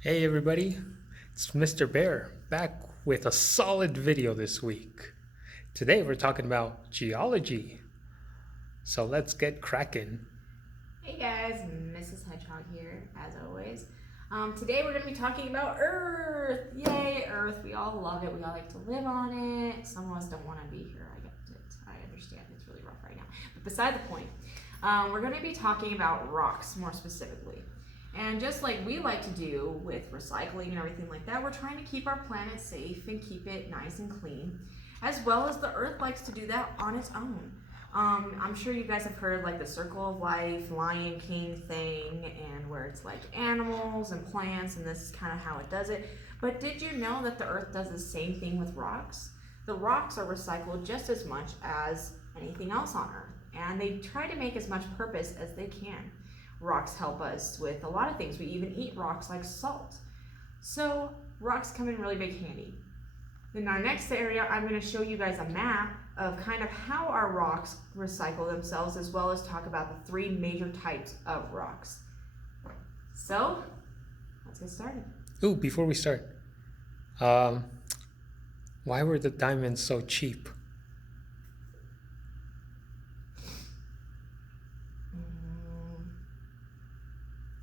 Hey everybody, it's Mr. Bear back with a solid video this week. Today we're talking about geology, so let's get cracking. Hey guys, Mrs. Hedgehog here, as always. Today we're going to be talking about Earth. Yay, Earth. We all love it. We all like to live on it. Some of us don't want to be here. I get it. I understand. It's really rough right now. But beside the point, we're going to be talking about rocks more specifically. And just like we like to do with recycling and everything like that, we're trying to keep our planet safe and keep it nice and clean, as well as the Earth likes to do that on its own. I'm sure you guys have heard like the circle of life, Lion King thing, and where it's like animals and plants, and this is kind of how it does it. But did you know that the Earth does the same thing with rocks? The rocks are recycled just as much as anything else on Earth, and they try to make as much purpose as they can. Rocks help us with a lot of things. We even eat rocks like salt. So rocks come in really big handy. In our next area, I'm going to show you guys a map of kind of how our rocks recycle themselves, as well as talk about the three major types of rocks. So, let's get started. Ooh, before we start, um, why were the diamonds so cheap?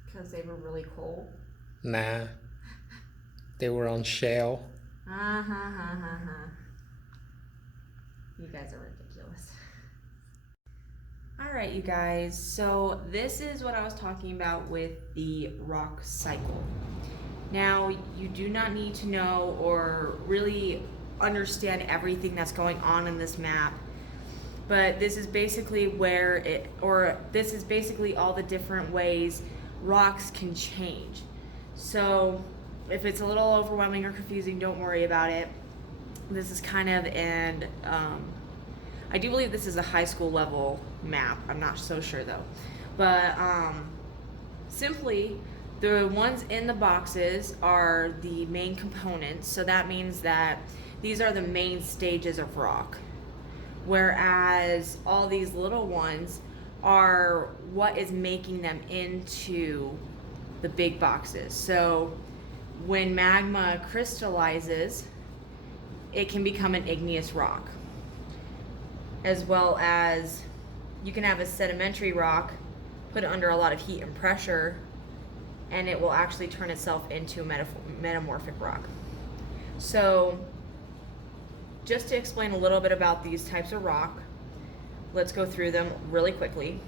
Because they were really cold. Nah, they were on shale. You guys are ridiculous. All right, you guys. So this is what I was talking about with the rock cycle. Now, you do not need to know or really understand everything that's going on in this map, but this is basically this is basically all the different ways rocks can change. So if it's a little overwhelming or confusing, don't worry about it. This is kind of I do believe this is a high school level map. I'm not so sure though. But simply, the ones in the boxes are the main components. So that means that these are the main stages of rock. Whereas all these little ones are what is making them into the big boxes. So when magma crystallizes, it can become an igneous rock. As well as you can have a sedimentary rock, put it under a lot of heat and pressure, and it will actually turn itself into a metamorphic rock. So just to explain a little bit about these types of rock, let's go through them really quickly.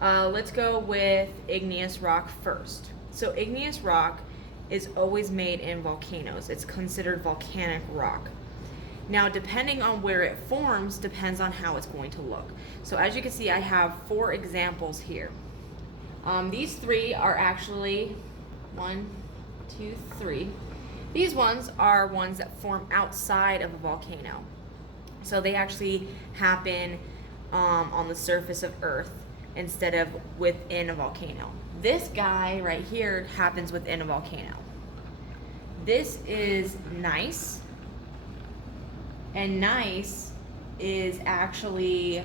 Let's go with igneous rock first. So igneous rock is always made in volcanoes. It's considered volcanic rock. Now, depending on where it forms, depends on how it's going to look. So as you can see, I have 4 examples here. These 3 are actually 1, 2, 3. These ones are ones that form outside of a volcano. So they actually happen on the surface of Earth instead of within a volcano. This guy right here happens within a volcano. This is gneiss. And gneiss is actually,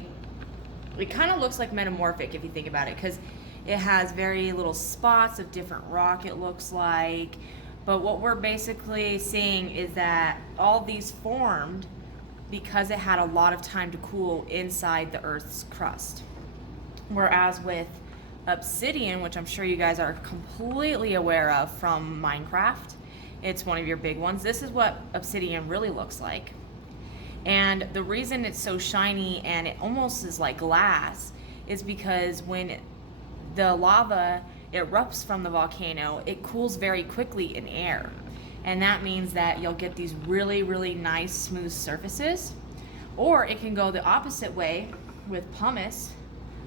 it kind of looks like metamorphic if you think about it, because it has very little spots of different rock, it looks like. But what we're basically seeing is that all these formed because it had a lot of time to cool inside the Earth's crust. Whereas with obsidian, which I'm sure you guys are completely aware of from Minecraft, it's one of your big ones. This is what obsidian really looks like. And the reason it's so shiny and it almost is like glass is because when the lava erupts from the volcano, it cools very quickly in air. And that means that you'll get these really, really nice smooth surfaces. Or it can go the opposite way with pumice,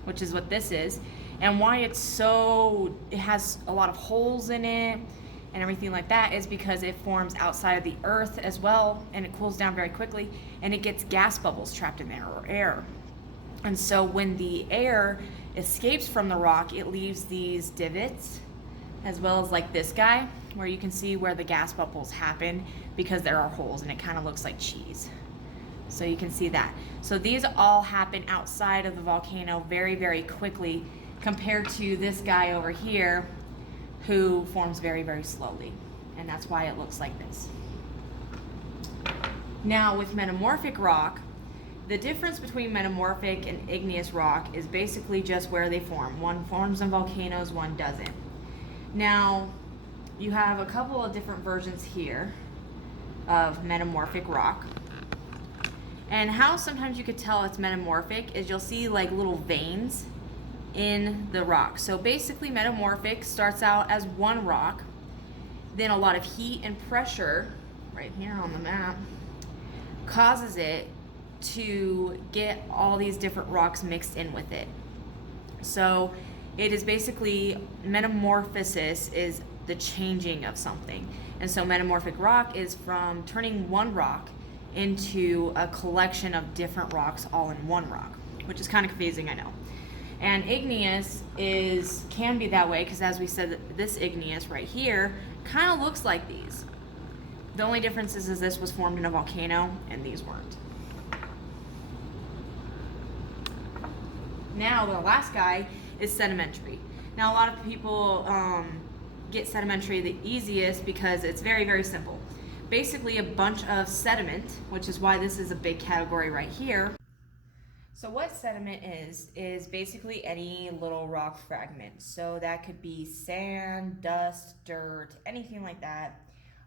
which is what this is. And why it has a lot of holes in it and everything like that is because it forms outside of the Earth as well, and it cools down very quickly, and it gets gas bubbles trapped in there, or air. And so when the air escapes from the rock, it leaves these divots, as well as like this guy, where you can see where the gas bubbles happen because there are holes, and it kind of looks like cheese. So you can see that. So these all happen outside of the volcano very, very quickly compared to this guy over here, who forms very, very slowly. And that's why it looks like this. Now with metamorphic rock, the difference between metamorphic and igneous rock is basically just where they form. One forms in volcanoes, one doesn't. Now, you have a couple of different versions here of metamorphic rock. And how sometimes you could tell it's metamorphic is you'll see like little veins in the rock. So basically metamorphic starts out as one rock, then a lot of heat and pressure, right here on the map, causes it to get all these different rocks mixed in with it. So it is basically, metamorphosis is the changing of something. And so metamorphic rock is from turning one rock into a collection of different rocks all in one rock, which is kind of confusing, I know. And igneous can be that way because, as we said, this igneous right here kind of looks like these. The only difference is this was formed in a volcano and these weren't. Now the last guy is sedimentary. Now a lot of people get sedimentary the easiest because it's very, very simple. Basically a bunch of sediment, which is why this is a big category right here. So what sediment is basically any little rock fragment. So that could be sand, dust, dirt, anything like that.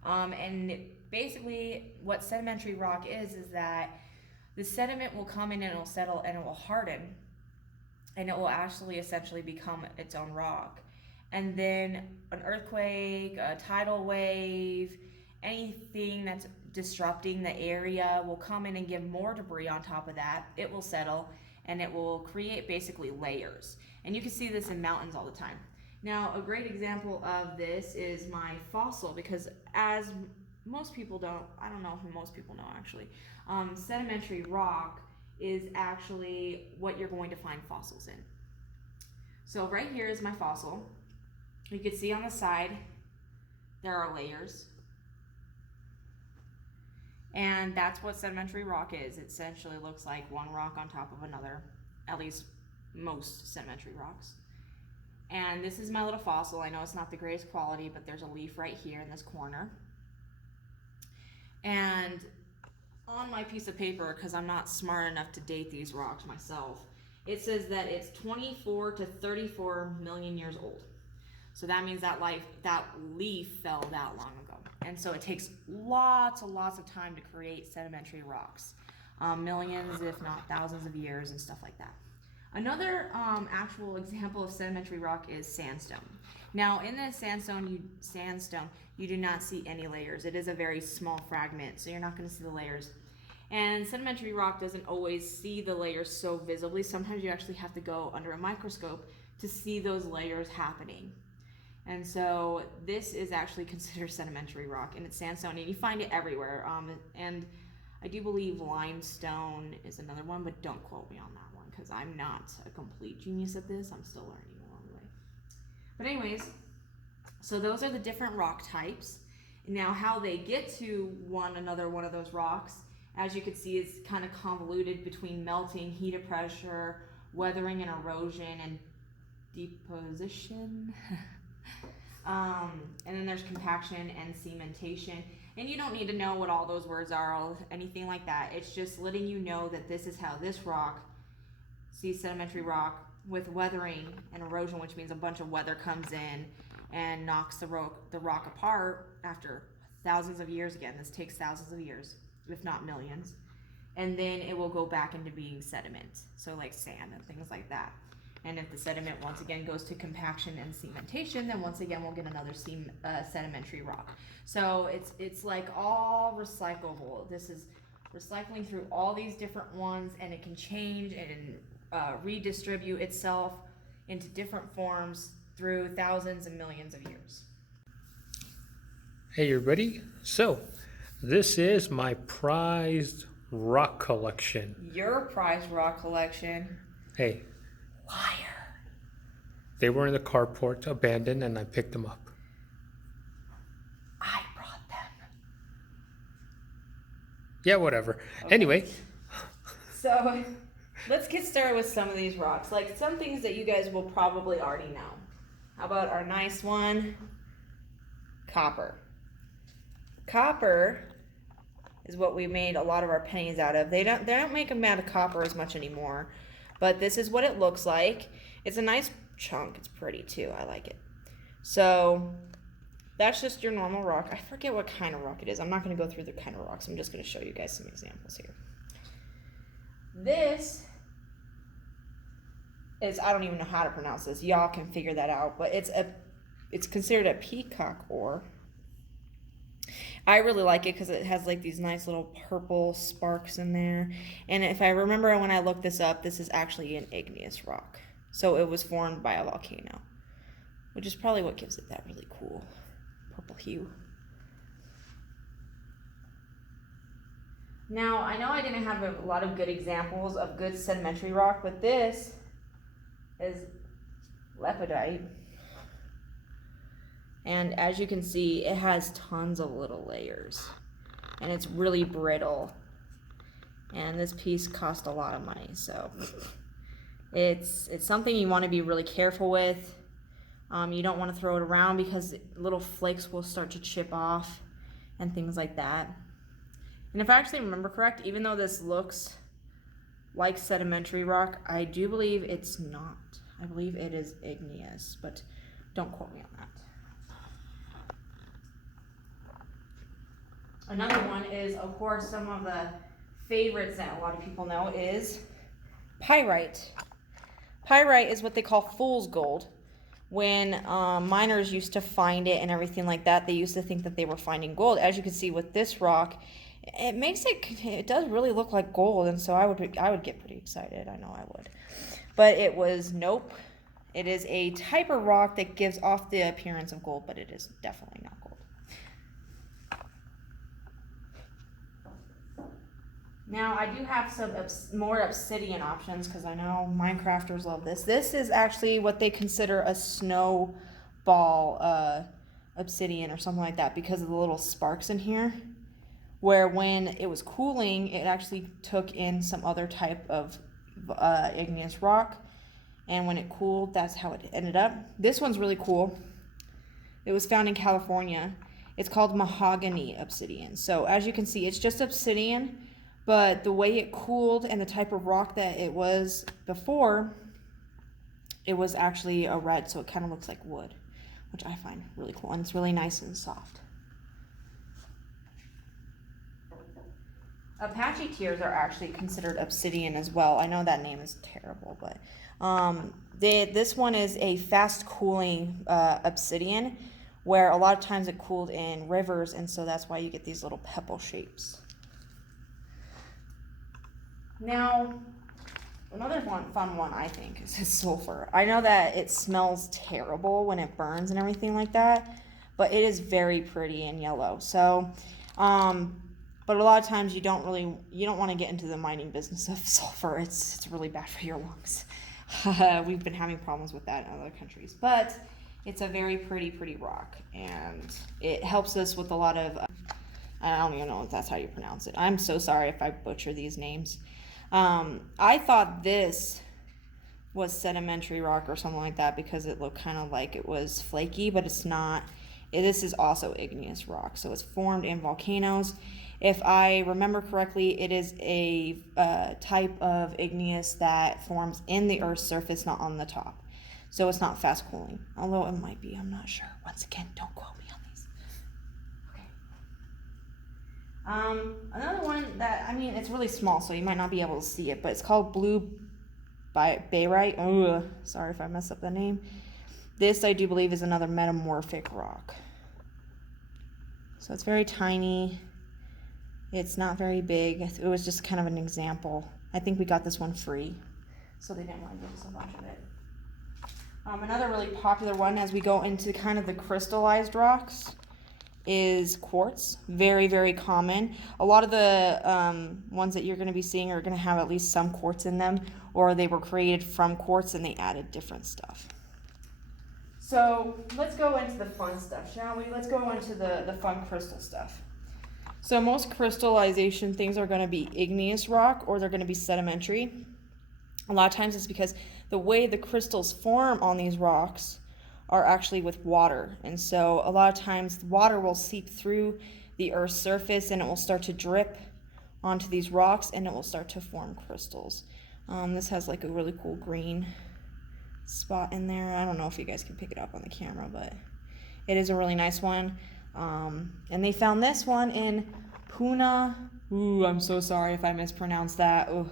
And basically what sedimentary rock is that the sediment will come in and it will settle and it will harden and it will actually essentially become its own rock. And then an earthquake, a tidal wave, anything that's disrupting the area will come in and give more debris on top of that. It will settle and it will create basically layers. And you can see this in mountains all the time. Now, a great example of this is my fossil, because as most people don't, I don't know if most people know actually, sedimentary rock is actually what you're going to find fossils in. So right here is my fossil. You can see on the side there are layers. And that's what sedimentary rock is. It essentially looks like one rock on top of another, at least most sedimentary rocks. And this is my little fossil. I know it's not the greatest quality, but there's a leaf right here in this corner. And on my piece of paper, because I'm not smart enough to date these rocks myself, it says that it's 24 to 34 million years old. So that means that leaf fell that long ago. And so it takes lots and lots of time to create sedimentary rocks. Millions, if not thousands of years and stuff like that. Another actual example of sedimentary rock is sandstone. Now in the sandstone, you do not see any layers. It is a very small fragment, so you're not going to see the layers. And sedimentary rock doesn't always see the layers so visibly. Sometimes you actually have to go under a microscope to see those layers happening. And so this is actually considered sedimentary rock, and it's sandstone, and you find it everywhere. And I do believe limestone is another one, but don't quote me on that one because I'm not a complete genius at this. I'm still learning along the way. But anyways, so those are the different rock types. Now how they get to one of those rocks, as you can see, is kind of convoluted between melting, heat of pressure, weathering and erosion, and deposition. And then there's compaction and cementation. And you don't need to know what all those words are or anything like that. It's just letting you know that this is how this rock, see sedimentary rock, with weathering and erosion, which means a bunch of weather comes in and knocks the rock apart after thousands of years. Again, this takes thousands of years, if not millions. And then it will go back into being sediment, so like sand and things like that. And if the sediment once again goes to compaction and cementation, then once again we'll get another sedimentary rock. So it's like all recyclable. This is recycling through all these different ones, and it can change and redistribute itself into different forms through thousands and millions of years. Hey, you ready? So, this is my prized rock collection. Your prized rock collection? Hey. Liar. They were in the carport, abandoned, and I picked them up. I brought them. Yeah, whatever. Okay. Anyway. So, let's get started with some of these rocks. Like some things that you guys will probably already know. How about our nice one? Copper. Copper is what we made a lot of our pennies out of. They don't make them out of copper as much anymore, but this is what it looks like. It's a nice chunk. It's pretty too. I like it. So that's just your normal rock. I forget what kind of rock it is. I'm not going to go through the kind of rocks. I'm just going to show you guys some examples here. This is, I don't even know how to pronounce this. Y'all can figure that out, but it's considered a peacock ore. I really like it because it has like these nice little purple sparks in there. And if I remember when I looked this up, this is actually an igneous rock. So it was formed by a volcano, which is probably what gives it that really cool purple hue. Now, I know I didn't have a lot of good examples of good sedimentary rock, but this is Lepidite. And as you can see, it has tons of little layers. And it's really brittle. And this piece cost a lot of money, so it's something you want to be really careful with. You don't want to throw it around because little flakes will start to chip off and things like that. And if I actually remember correct, even though this looks like sedimentary rock, I do believe it's not. I believe it is igneous, but don't quote me on that. Another one is, of course, some of the favorites that a lot of people know is pyrite. Pyrite is what they call fool's gold. When miners used to find it and everything like that, they used to think that they were finding gold. As you can see with this rock, it does really look like gold, and so I would get pretty excited. I know I would. But it was, nope. It is a type of rock that gives off the appearance of gold, but it is definitely not gold. Now, I do have some more obsidian options because I know Minecrafters love this. This is actually what they consider a snowball obsidian or something like that because of the little sparks in here. Where when it was cooling, it actually took in some other type of igneous rock. And when it cooled, that's how it ended up. This one's really cool. It was found in California. It's called Mahogany Obsidian. So as you can see, it's just obsidian. But the way it cooled and the type of rock that it was before, it was actually a red, so it kind of looks like wood, which I find really cool, and it's really nice and soft. Apache Tears are actually considered obsidian as well. I know that name is terrible, but this one is a fast cooling obsidian, where a lot of times it cooled in rivers, and so that's why you get these little pebble shapes. Now, another fun one I think is sulfur. I know that it smells terrible when it burns and everything like that, but it is very pretty and yellow. So, but a lot of times you don't want to get into the mining business of sulfur. It's really bad for your lungs. We've been having problems with that in other countries, but it's a very pretty rock, and it helps us with a lot of. I don't even know if that's how you pronounce it. I'm so sorry if I butcher these names. I thought this was sedimentary rock or something like that because it looked kind of like it was flaky, but it's not. This is also igneous rock, so it's formed in volcanoes. If I remember correctly, it is a type of igneous that forms in the Earth's surface, not on the top. So it's not fast cooling, although it might be. I'm not sure. Once again, don't quote me on these. Okay. Another one that, it's really small, so you might not be able to see it, but it's called blue barite. Sorry if I messed up the name. This, I do believe, is another metamorphic rock. So it's very tiny. It's not very big. It was just kind of an example. I think we got this one free, so they didn't want to give us a bunch of it. Another really popular one as we go into kind of the crystallized rocks is quartz. Very, very common. A lot of the ones that you're going to be seeing are going to have at least some quartz in them, or they were created from quartz and they added different stuff. So let's go into the fun stuff, shall we? Let's go into the fun crystal stuff. So most crystallization things are going to be igneous rock, or they're going to be sedimentary. A lot of times it's because the way the crystals form on these rocks are actually with water. And so a lot of times water will seep through the Earth's surface and it will start to drip onto these rocks and it will start to form crystals. This has like a really cool green spot in there. I don't know if you guys can pick it up on the camera, but it is a really nice one. And they found this one in Puna. Ooh, I'm so sorry if I mispronounced that. Ooh,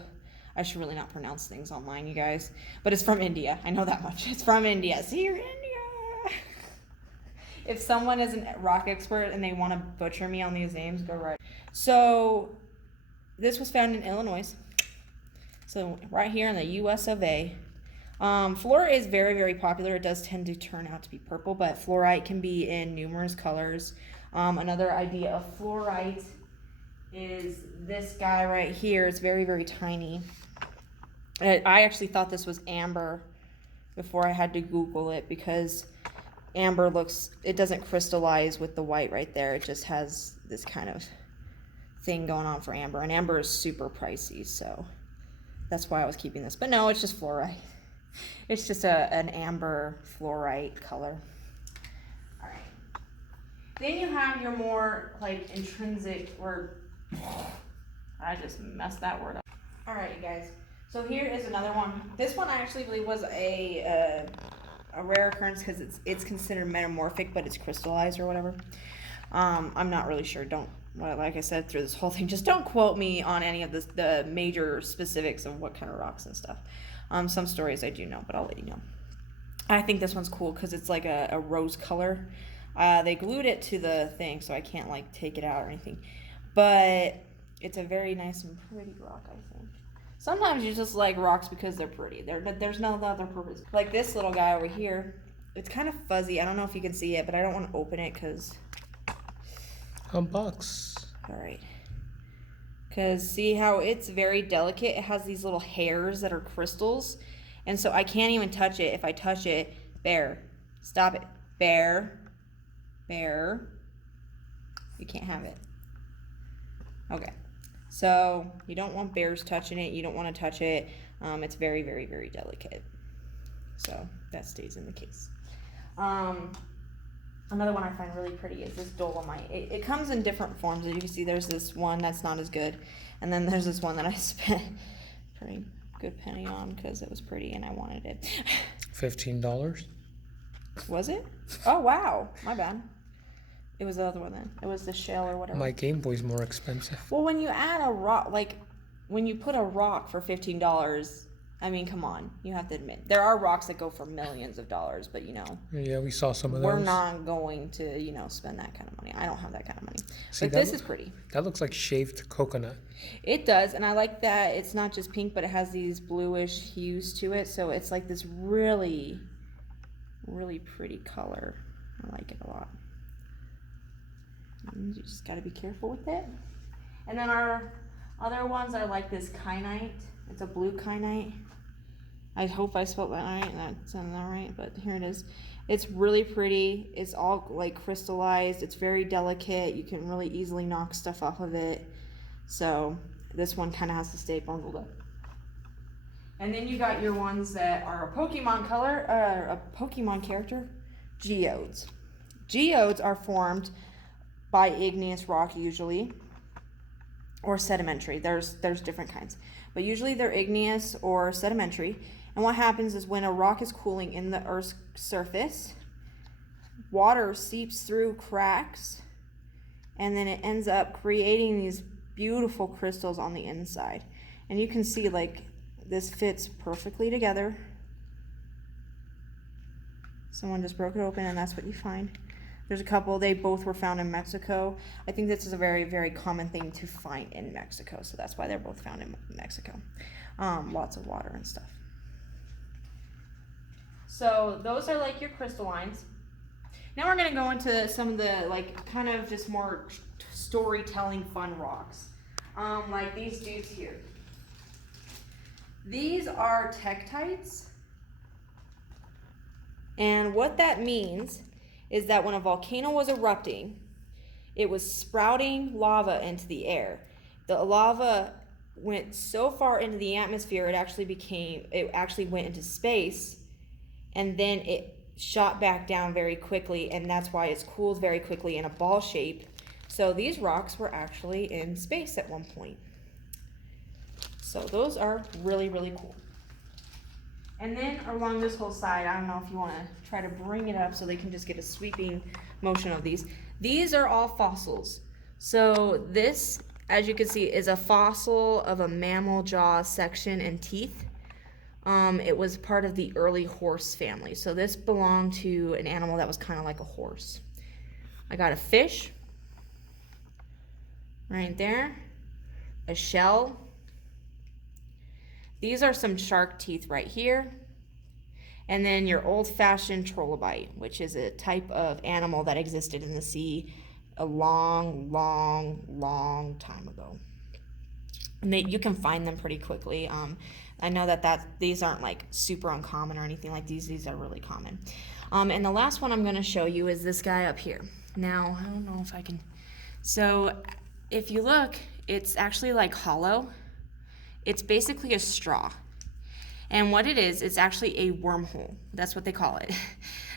I should really not pronounce things online, you guys. But it's from India. I know that much. It's from India. See, you're India. If someone is a rock expert and they want to butcher me on these names, go right. So this was found in Illinois. So right here in the US of A. Fluorite is very, very popular. It does tend to turn out to be purple, but fluorite can be in numerous colors. Another idea of fluorite is this guy right here. It's very, very tiny. I actually thought this was amber before I had to Google it, because amber it doesn't crystallize with the white right there. It just has this kind of thing going on for amber, and amber is super pricey, so that's why I was keeping this. But no, it's just fluorite. It's just an amber fluorite color. All right. Then you have your more like intrinsic, or I just messed that word up. All right, you guys. So here is another one. This one I actually believe was a rare occurrence because it's considered metamorphic, but it's crystallized or whatever. I'm not really sure. Like I said through this whole thing, just don't quote me on any of the major specifics of what kind of rocks and stuff. Some stories I do know, but I'll let you know. I think this one's cool because it's like a rose color. They glued it to the thing, so I can't like take it out or anything. But it's a very nice and pretty rock, I think. Sometimes you just like rocks because they're pretty. There's no other purpose. Like this little guy over here, it's kind of fuzzy. I don't know if you can see it, but I don't want to open it because... Unbox. All right. Because see how it's very delicate? It has these little hairs that are crystals. And so I can't even touch it. If I touch it, bear, stop it. Bear. You can't have it. Okay. So you don't want bears touching it. You don't want to touch it. It's very, very, very delicate. So that stays in the case. Another one I find really pretty is this Dolomite. It comes in different forms. As you can see, there's this one that's not as good. And then there's this one that I spent a pretty good penny on because it was pretty and I wanted it. $15. Was it? Oh, wow. My bad. It was the other one then. It was the shell or whatever. My Game Boy's more expensive. Well, when you add a rock, like when you put a rock for $15, I mean, come on. You have to admit. There are rocks that go for millions of dollars, but you know. Yeah, we saw some of those. We're not going to, spend that kind of money. I don't have that kind of money. See, but this is pretty. That looks like shaved coconut. It does, and I like that it's not just pink, but it has these bluish hues to it, so it's like this really, really pretty color. I like it a lot. You just got to be careful with it. And then our other ones are like this kyanite. It's a blue kyanite. I hope I spelled that right. That sounded that right, but here it is. It's really pretty. It's all like crystallized. It's very delicate. You can really easily knock stuff off of it. So this one kind of has to stay bundled up. And then you got your ones that are a Pokemon a Pokemon character, geodes. Geodes are formed by igneous rock usually, or sedimentary. There's different kinds, but usually they're igneous or sedimentary. And what happens is when a rock is cooling in the Earth's surface, water seeps through cracks, and then it ends up creating these beautiful crystals on the inside. And you can see like this fits perfectly together. Someone just broke it open, and that's what you find. There's a couple. They both were found in Mexico. I think this is a very, very common thing to find in Mexico, so that's why they're both found in Mexico. Lots of water and stuff. So those are like your crystallines. Now we're going to go into some of the like kind of just more storytelling fun rocks. Like these dudes here. These are Tektites. And what that means is that when a volcano was erupting, it was sprouting lava into the air. The lava went so far into the atmosphere, it actually went into space, and then it shot back down very quickly, and that's why it's cooled very quickly in a ball shape. So these rocks were actually in space at one point. So those are really, really cool. And then along this whole side, I don't know if you want to try to bring it up so they can just get a sweeping motion of these. These are all fossils. So this, as you can see, is a fossil of a mammal jaw section and teeth. It was part of the early horse family. So this belonged to an animal that was kind of like a horse. I got a fish right there, a shell. These are some shark teeth right here. And then your old-fashioned Trolobite, which is a type of animal that existed in the sea a long, long, long time ago. And you can find them pretty quickly. I know that these aren't like super uncommon or anything like these. These are really common. And the last one I'm going to show you is this guy up here. Now, I don't know if I can. So if you look, it's actually like hollow. It's basically a straw. And what it is, it's actually a wormhole. That's what they call it.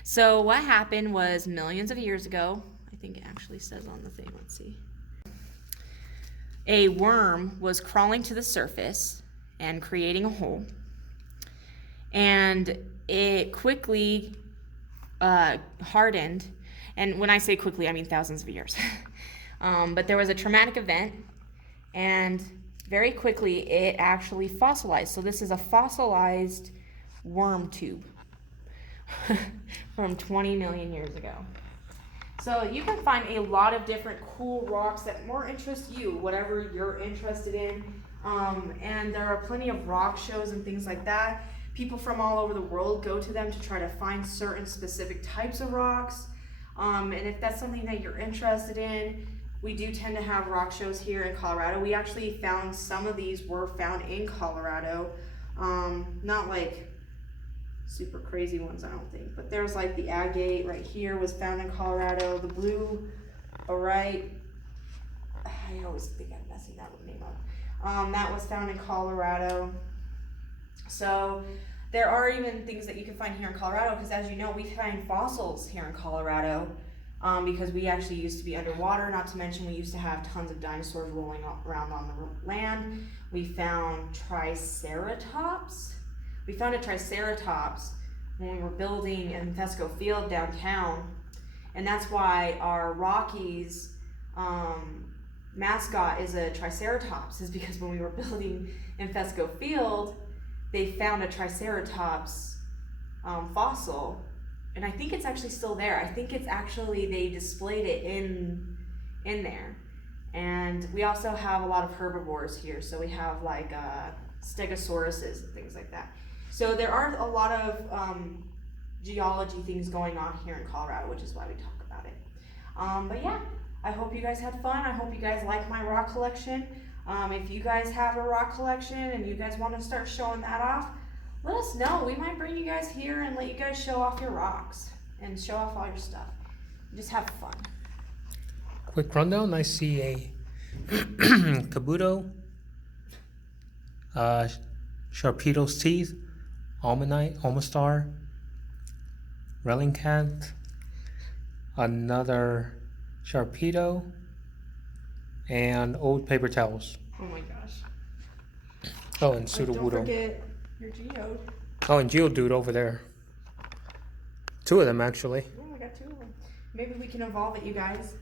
So what happened was millions of years ago, I think it actually says on the thing, let's see. A worm was crawling to the surface and creating a hole. And it quickly hardened. And when I say quickly, I mean thousands of years. But there was a traumatic event, and very quickly it actually fossilized. So this is a fossilized worm tube from 20 million years ago. So you can find a lot of different cool rocks that more interest you, whatever you're interested in. And there are plenty of rock shows and things like that. People from all over the world go to them to try to find certain specific types of rocks. And if that's something that you're interested in, we do tend to have rock shows here in Colorado. We actually found some of these were found in Colorado. Not like super crazy ones, I don't think, but there's like the agate right here was found in Colorado. The blue Pyrite, I always think I'm messing that name up. That was found in Colorado. So there are even things that you can find here in Colorado, because as you know, we find fossils here in Colorado. Because we actually used to be underwater, not to mention we used to have tons of dinosaurs rolling around on the land. We found Triceratops. We found a Triceratops when we were building in Fesco Field downtown, and that's why our Rockies mascot is a Triceratops, is because when we were building in Fesco Field, they found a Triceratops fossil. And I think it's actually still there. I think it's actually, they displayed it in there. And we also have a lot of herbivores here. So we have like stegosauruses and things like that. So there are a lot of geology things going on here in Colorado, which is why we talk about it. But yeah, I hope you guys had fun. I hope you guys like my rock collection. If you guys have a rock collection and you guys want to start showing that off, let us know. We might bring you guys here and let you guys show off your rocks and show off all your stuff. Just have fun. Quick rundown. I see a Kabuto, Sharpedo's teeth, Almanite, Almastar, Relingcant, another Sharpedo, and old paper towels. Oh my gosh. Oh, and Pseudo Don't forget your geode. Oh, and Geodude over there. Two of them, actually. Oh, I got two of them. Maybe we can evolve it, you guys.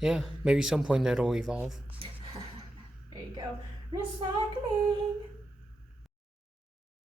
Yeah, maybe some point that'll evolve. There you go. Recycling.